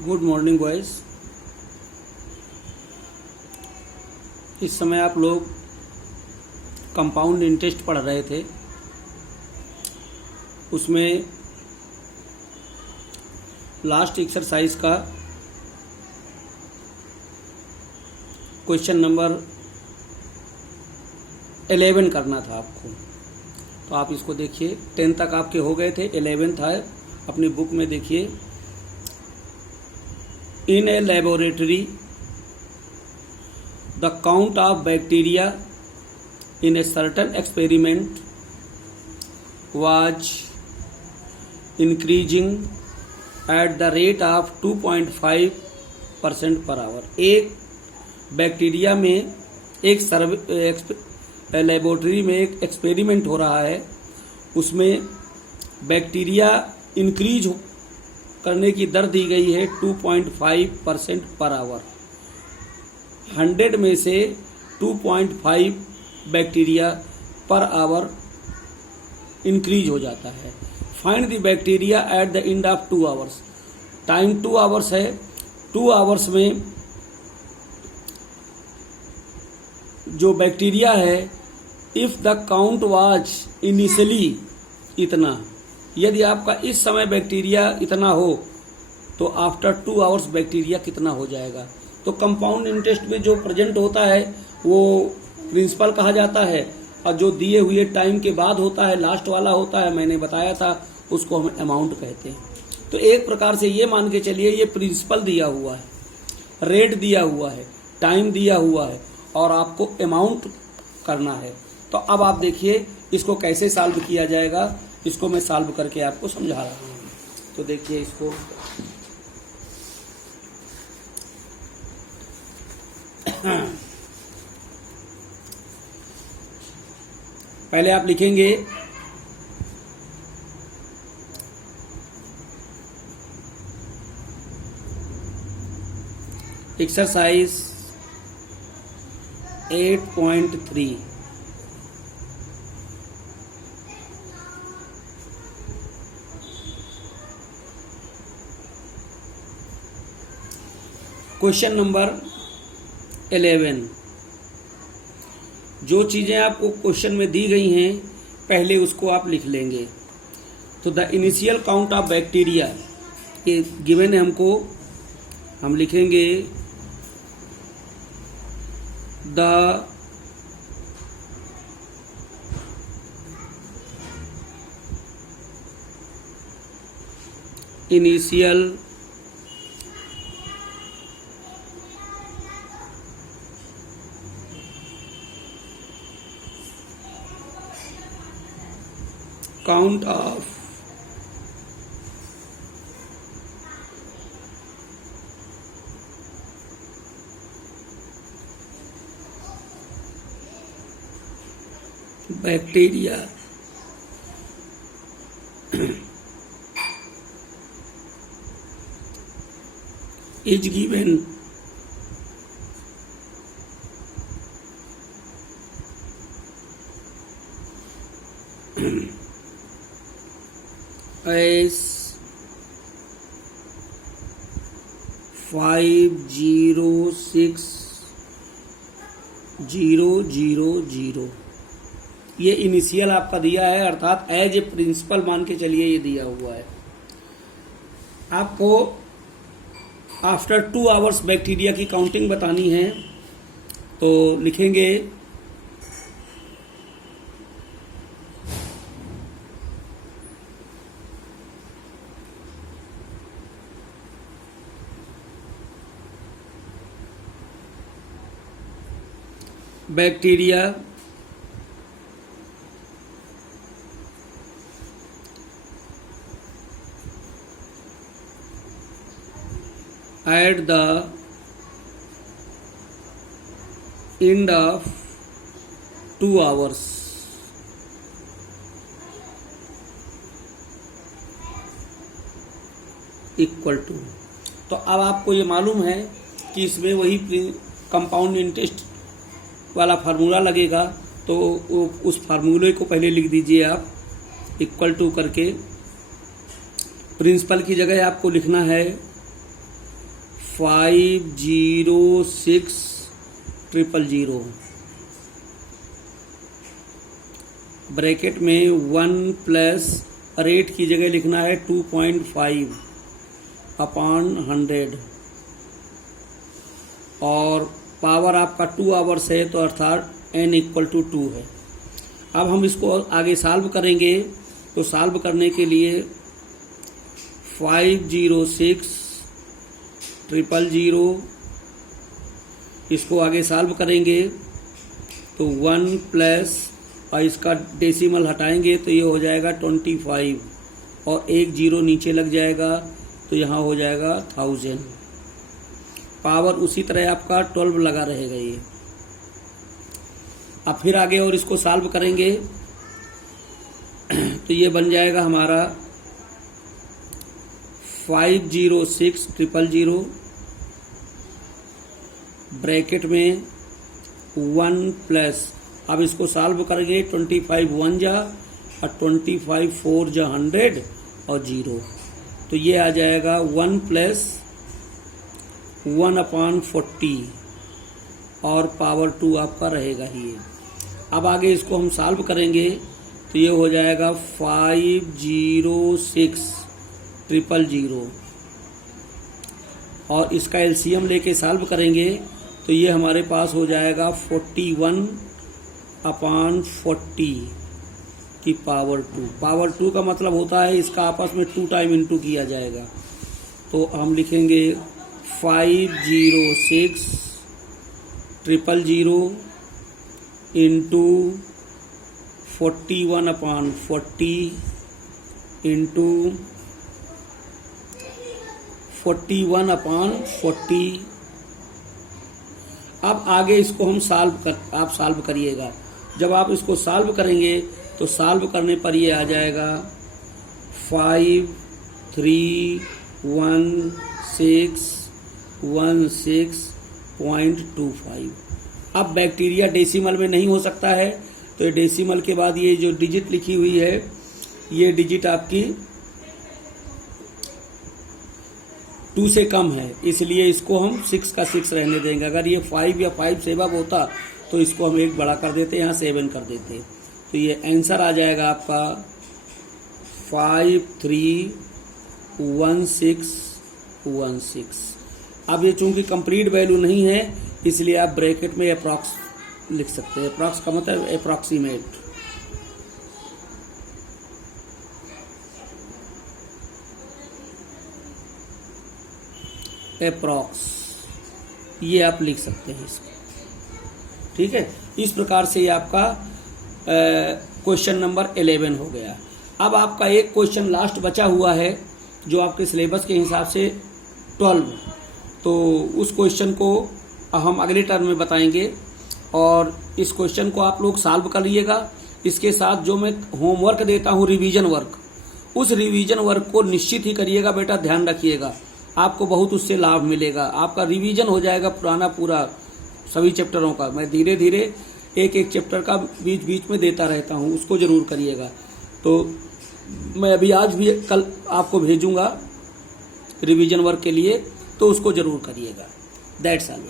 Good morning boys. इस समय आप लोग कंपाउंड इंटरेस्ट पढ़ रहे थे। उसमें लास्ट एक्सरसाइज का क्वेश्चन नंबर 11 करना था आपको। तो आप इसको देखिए, 10 तक आपके हो गए थे, 11 था। अपनी बुक में देखिए, in a laboratory the count of bacteria in a certain experiment was increasing at the rate of 2.5% per hour। एक बैक्टीरिया में लेबोरेटरी में एक एक्सपेरिमेंट हो रहा है। उसमें बैक्टीरिया इंक्रीज करने की दर दी गई है 2.5% पर आवर। 100 में से 2.5 बैक्टीरिया पर आवर इंक्रीज हो जाता है। Find the bacteria at the end of 2 hours. Time 2 hours है। 2 आवर्स में जो बैक्टीरिया है, if the count was initially इतना, यदि आपका इस समय बैक्टीरिया इतना हो तो आफ्टर 2 आवर्स बैक्टीरिया कितना हो जाएगा। तो कंपाउंड इंटरेस्ट में जो प्रेजेंट होता है वो प्रिंसिपल कहा जाता है, और जो दिए हुए टाइम के बाद होता है, लास्ट वाला होता है, मैंने बताया था, उसको हम अमाउंट कहते हैं। तो एक प्रकार से ये मान के चलिए, ये प्रिंसिपल दिया हुआ है, रेट दिया हुआ है, टाइम दिया हुआ है, और आपको अमाउंट करना है। तो अब आप देखिए इसको कैसे सॉल्व किया जाएगा। इसको मैं सॉल्व करके आपको समझा रहा हूँ। तो देखिए इसको, पहले आप लिखेंगे एक्सरसाइज 8.3। Question number 11। जो चीज़ें आपको क्वेश्चन में दी गई हैं पहले उसको आप लिख लेंगे। तो the initial count of bacteria, ये गिवन है हमको, हम लिखेंगे the initial count of bacteria is given as 506,000। ये इनिशियल आपका दिया है, अर्थात एज ए प्रिंसिपल मान के चलिए ये दिया हुआ है। आपको आफ्टर 2 आवर्स बैक्टीरिया की काउंटिंग बतानी है। तो लिखेंगे bacteria at the end of 2 hours equal to. तो अब आपको ये मालूम है कि इसमें वही कंपाउंड इंटरेस्ट वाला फार्मूला लगेगा। तो उस फार्मूले को पहले लिख दीजिए आप, इक्वल टू करके। प्रिंसिपल की जगह आपको लिखना है 506000 ब्रैकेट में 1 प्लस रेट की जगह लिखना है 2.5 अपॉन 100 और पावर आपका 2 आवर्स है तो अर्थात n इक्वल टू 2 है। अब हम इसको आगे सॉल्व करेंगे तो सॉल्व करने के लिए 506000 इसको आगे सॉल्व करेंगे तो 1 प्लस और इसका डेसिमल हटाएंगे तो ये हो जाएगा 25 और एक जीरो नीचे लग जाएगा तो यहाँ हो जाएगा 1000। पावर उसी तरह आपका 12 लगा रहेगा ये। अब फिर आगे और इसको सॉल्व करेंगे तो ये बन जाएगा हमारा 506000 ब्रैकेट में 1 प्लस, अब इसको सॉल्व करेंगे 25 1 जा और 25 4 जा 100 और 0 तो ये आ जाएगा 1 प्लस 1/40 और पावर 2 आपका रहेगा ही। अब आगे इसको हम सॉल्व करेंगे तो ये हो जाएगा 506000 और इसका एलसीएम लेके सॉल्व करेंगे तो ये हमारे पास हो जाएगा 41/40 की पावर 2। पावर 2 का मतलब होता है इसका आपस में 2 टाइम इंटू किया जाएगा तो हम लिखेंगे 506000 इंटू 41/40 इंटू 41/40। अब आगे इसको हम आप सॉल्व करिएगा। जब आप इसको सॉल्व करेंगे तो सॉल्व करने पर ये आ जाएगा 531616.25। अब बैक्टीरिया डेसिमल में नहीं हो सकता है तो डेसिमल के बाद ये जो डिजिट लिखी हुई है ये डिजिट आपकी 2 से कम है, इसलिए इसको हम 6 का 6 रहने देंगे। अगर ये 5 या 5 से अब होता तो इसको हम 1 बड़ा कर देते, यहाँ 7 कर देते। तो ये आंसर आ जाएगा आपका 531616। अब ये चूंकि कंप्लीट वैल्यू नहीं है इसलिए आप ब्रैकेट में अप्रॉक्स लिख सकते हैं। अप्रॉक्स का मतलब अप्रॉक्सीमेट। अप्रॉक्स ये आप लिख सकते हैं इसको, ठीक है। इस प्रकार से ये आपका क्वेश्चन नंबर 11 हो गया। अब आपका एक क्वेश्चन लास्ट बचा हुआ है जो आपके सिलेबस के हिसाब से 12, तो उस क्वेश्चन को हम अगले टर्म में बताएंगे और इस क्वेश्चन को आप लोग सॉल्व करिएगा। इसके साथ जो मैं होमवर्क देता हूँ रिवीजन वर्क, उस रिवीजन वर्क को निश्चित ही करिएगा बेटा, ध्यान रखिएगा, आपको बहुत उससे लाभ मिलेगा। आपका रिवीजन हो जाएगा पुराना पूरा सभी चैप्टरों का। मैं धीरे धीरे एक एक चैप्टर का बीच बीच में देता रहता हूँ, उसको जरूर करिएगा। तो मैं अभी आज भी कल आपको भेजूंगा रिवीजन वर्क के लिए, तो उसको जरूर करिएगा। That's all.